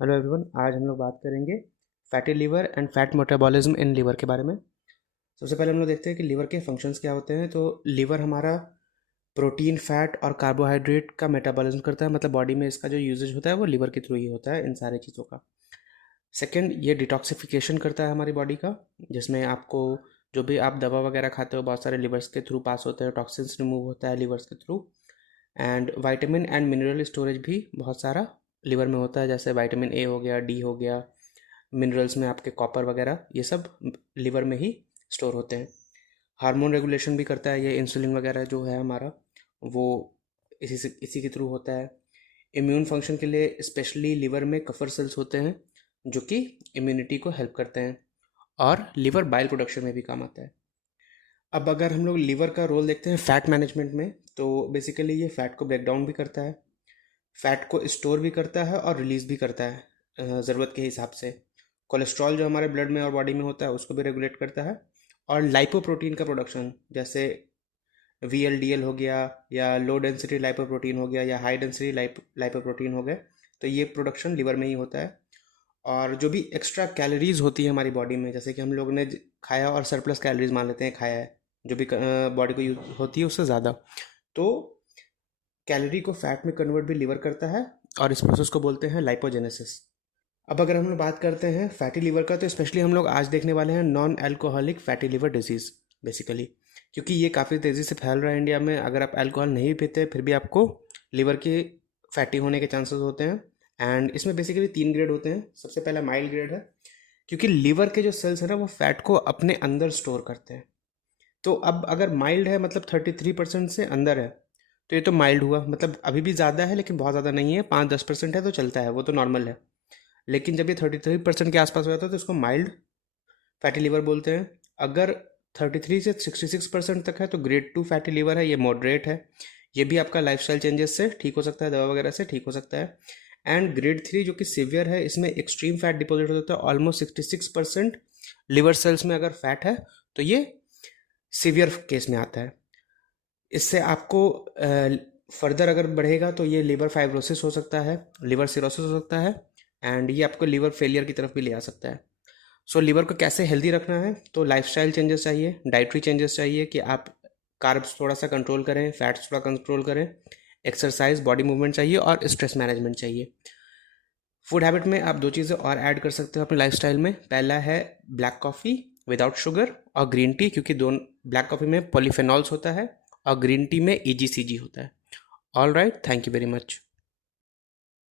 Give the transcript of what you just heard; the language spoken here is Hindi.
हेलो एवरीवन, आज हम लोग बात करेंगे fatty liver and fat metabolism in liver के बारे में। सबसे पहले हम लोग देखते हैं कि लीवर के फंक्शंस क्या होते हैं। तो लीवर हमारा प्रोटीन, फैट और कार्बोहाइड्रेट का मेटाबॉलिज्म करता है, मतलब बॉडी में इसका जो यूजेज होता है वो लीवर के थ्रू ही होता है इन सारी चीज़ों का। सेकंड, ये डिटॉक्सिफिकेशन करता है हमारी बॉडी का, जिसमें आपको जो भी आप दवा वगैरह खाते हो बहुत सारे लिवर्स के थ्रू पास होते हैं, टॉक्सिन्स रिमूव होता है लिवर्स के through. And vitamin and mineral storage भी बहुत सारा लिवर में होता है, जैसे विटामिन ए हो गया, डी हो गया, मिनरल्स में आपके कॉपर वगैरह, ये सब लिवर में ही स्टोर होते हैं। हार्मोन रेगुलेशन भी करता है ये, इंसुलिन वगैरह जो है हमारा वो इसी के थ्रू होता है। इम्यून फंक्शन के लिए स्पेशली लिवर में कफर सेल्स होते हैं जो कि इम्यूनिटी को हेल्प करते हैं, और लिवर बाइल प्रोडक्शन में भी काम आता है। अब अगर हम लोग लीवर का रोल देखते हैं फैट मैनेजमेंट में, तो बेसिकली ये फैट को ब्रेक डाउन भी करता है, फैट को स्टोर भी करता है और रिलीज़ भी करता है ज़रूरत के हिसाब से। कोलेस्ट्रॉल जो हमारे ब्लड में और बॉडी में होता है उसको भी रेगुलेट करता है। और लाइपोप्रोटीन का प्रोडक्शन, जैसे वी एल डी एल हो गया, या लो डेंसिटी लाइपोप्रोटीन हो गया, या हाई डेंसिटी लाइपोप्रोटीन हो गए, तो ये प्रोडक्शन लिवर में ही होता है। और जो भी एक्स्ट्रा कैलोरीज होती है हमारी बॉडी में, जैसे कि हम लोग ने खाया और सरप्लस कैलोरीज मान लेते हैं खाया है, जो भी बॉडी को यूज होती है उससे ज़्यादा, तो कैलोरी को फैट में कन्वर्ट भी लिवर करता है, और इस प्रोसेस को बोलते हैं लाइपोजेनेसिस। अब अगर हम लोग बात करते हैं फैटी लिवर का, तो स्पेशली हम लोग आज देखने वाले हैं non alcoholic fatty liver disease basically, क्योंकि ये काफ़ी तेज़ी से फैल रहा है इंडिया में। अगर आप अल्कोहल नहीं भी पीते फिर भी आपको लिवर के फैटी होने के चांसेस होते हैं। एंड इसमें बेसिकली 3 ग्रेड होते हैं। सबसे पहला माइल्ड ग्रेड है, क्योंकि लिवर के जो सेल्स हैं ना वो फैट को अपने अंदर स्टोर करते हैं। तो अब अगर माइल्ड है मतलब 33% से अंदर है, तो ये तो माइल्ड हुआ, मतलब अभी भी ज़्यादा है लेकिन बहुत ज़्यादा नहीं है, 5-10% है तो चलता है, वो तो नॉर्मल है। लेकिन जब ये 33% के आसपास हो जाता है तो इसको माइल्ड फैटी लिवर बोलते हैं। अगर 33 से 66% तक है तो ग्रेड 2 फैटी लिवर है, ये मॉडरेट है। ये भी आपका लाइफस्टाइल चेंजेस से ठीक हो सकता है, दवा वगैरह से ठीक हो सकता है। एंड ग्रेड 3 जो कि सीवियर है, इसमें एक्सट्रीम फैट डिपॉजिट होता है, ऑलमोस्ट 66% लिवर सेल्स में अगर फैट है तो ये सीवियर केस में आता है। इससे आपको फर्दर अगर बढ़ेगा तो ये लिवर फाइब्रोसिस हो सकता है, लिवर सिरोसिस हो सकता है, एंड ये आपको लिवर फेलियर की तरफ भी ले आ सकता है। सो लिवर को कैसे हेल्दी रखना है, तो लाइफस्टाइल चेंजेस चाहिए, डाइटरी चेंजेस चाहिए कि आप कार्ब्स थोड़ा सा कंट्रोल करें, फैट्स थोड़ा कंट्रोल करें, एक्सरसाइज, बॉडी मूवमेंट चाहिए, और स्ट्रेस मैनेजमेंट चाहिए। फूड हैबिट में आप 2 चीज़ें और ऐड कर सकते हो अपने लाइफस्टाइल में। पहला है ब्लैक कॉफ़ी विदाउट शुगर, और ग्रीन टी, क्योंकि दोनों, ब्लैक कॉफ़ी में पॉलीफेनॉल्स होता है और ग्रीन टी में ईजीसीजी होता है। All right, thank you very much.